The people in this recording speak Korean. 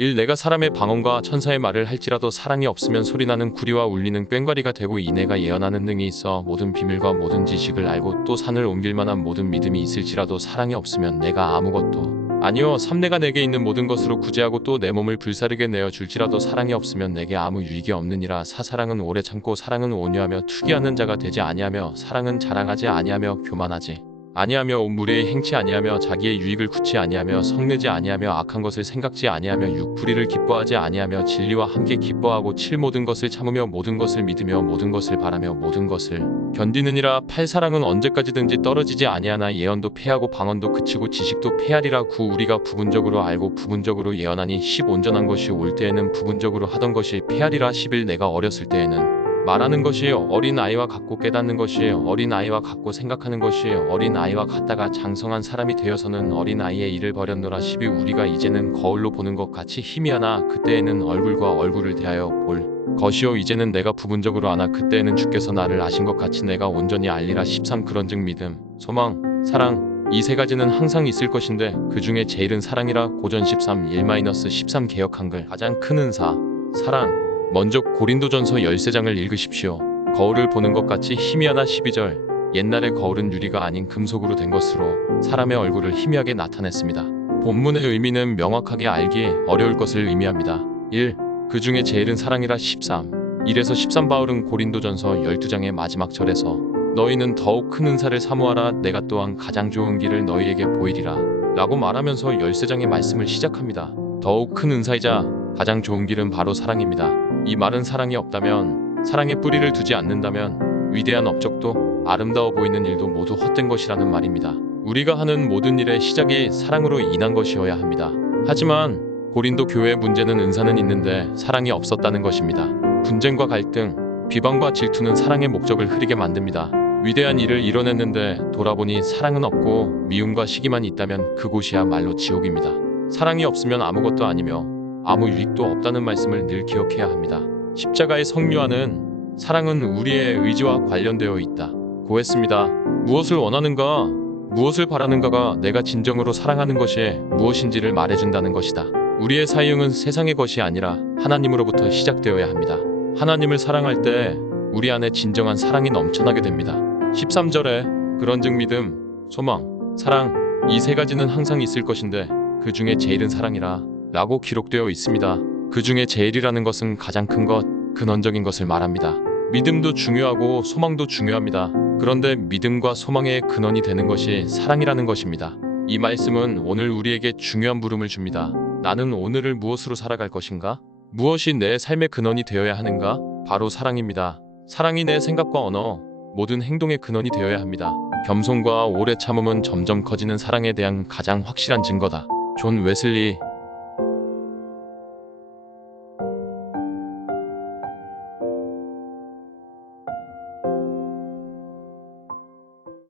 내가 사람의 방언과 천사의 말을 할지라도 사랑이 없으면 소리나는 구리와 울리는 꽹과리가 되고 이 내가 예언하는 능이 있어 모든 비밀과 모든 지식을 알고 또 산을 옮길 만한 모든 믿음이 있을지라도 사랑이 없으면 내가 아무것도 아니요 삼내가 내게 있는 모든 것으로 구제하고 또 내 몸을 불사르게 내어 줄지라도 사랑이 없으면 내게 아무 유익이 없느니라. 사사랑은 오래 참고 사랑은 온유하며 투기하는 자가 되지 아니하며 사랑은 자랑하지 아니하며 교만하지 아니하며 온 무례히 행치 아니하며 자기의 유익을 굳지 아니하며 성내지 아니하며 악한 것을 생각지 아니하며 육불이를 기뻐하지 아니하며 진리와 함께 기뻐하고 칠 모든 것을 참으며 모든 것을 믿으며 모든 것을 바라며 모든 것을 견디느니라. 팔 사랑은 언제까지든지 떨어지지 아니하나 예언도 패하고 방언도 그치고 지식도 패하리라. 구 우리가 부분적으로 알고 부분적으로 예언하니 십 온전한 것이 올 때에는 부분적으로 하던 것이 패하리라. 십일 내가 어렸을 때에는 말하는 것이 어린 아이와 같고 깨닫는 것이 어린 아이와 같고 생각하는 것이 어린 아이와 같다가 장성한 사람이 되어서는 어린 아이의 일을 버렸노라 12 우리가 이제는 거울로 보는 것 같이 힘이하나 그때에는 얼굴과 얼굴을 대하여 볼 것이요 이제는 내가 부분적으로 아나 그때에는 주께서 나를 아신 것 같이 내가 온전히 알리라 13 그런즉 믿음 소망 사랑 이 세 가지는 항상 있을 것인데 그 중에 제일은 사랑이라 고전 13 1-13 개역 한글 가장 큰 은사 사랑 먼저 고린도전서 13장을 읽으십시오. 거울을 보는 것 같이 희미하나 12절 옛날의 거울은 유리가 아닌 금속으로 된 것으로 사람의 얼굴을 희미하게 나타냈습니다. 본문의 의미는 명확하게 알기 어려울 것을 의미합니다. 1. 그 중에 제일은 사랑이라 13 1에서 13 바울은 고린도전서 12장의 마지막 절에서 너희는 더욱 큰 은사를 사모하라 내가 또한 가장 좋은 길을 너희에게 보이리라 라고 말하면서 13장의 말씀을 시작합니다. 더욱 큰 은사이자 가장 좋은 길은 바로 사랑입니다. 이 말은 사랑이 없다면 사랑의 뿌리를 두지 않는다면 위대한 업적도 아름다워 보이는 일도 모두 헛된 것이라는 말입니다. 우리가 하는 모든 일의 시작이 사랑으로 인한 것이어야 합니다. 하지만 고린도 교회의 문제는 은사는 있는데 사랑이 없었다는 것입니다. 분쟁과 갈등, 비방과 질투는 사랑의 목적을 흐리게 만듭니다. 위대한 일을 이뤄냈는데 돌아보니 사랑은 없고 미움과 시기만 있다면 그곳이야말로 지옥입니다. 사랑이 없으면 아무것도 아니며 아무 유익도 없다는 말씀을 늘 기억해야 합니다. 십자가의 성류하는 사랑은 우리의 의지와 관련되어 있다. 고했습니다. 무엇을 원하는가? 무엇을 바라는가가 내가 진정으로 사랑하는 것이 무엇인지를 말해준다는 것이다. 우리의 사용은 세상의 것이 아니라 하나님으로부터 시작되어야 합니다. 하나님을 사랑할 때 우리 안에 진정한 사랑이 넘쳐나게 됩니다. 13절에 그런즉 믿음, 소망, 사랑 이 세 가지는 항상 있을 것인데 그 중에 제일은 사랑이라 라고 기록되어 있습니다. 그 중에 제일이라는 것은 가장 큰 것, 근원적인 것을 말합니다. 믿음도 중요하고 소망도 중요합니다. 그런데 믿음과 소망의 근원이 되는 것이 사랑이라는 것입니다. 이 말씀은 오늘 우리에게 중요한 물음을 줍니다. 나는 오늘을 무엇으로 살아갈 것인가? 무엇이 내 삶의 근원이 되어야 하는가? 바로 사랑입니다. 사랑이 내 생각과 언어, 모든 행동의 근원이 되어야 합니다. 겸손과 오래 참음은 점점 커지는 사랑에 대한 가장 확실한 증거다. 존 웨슬리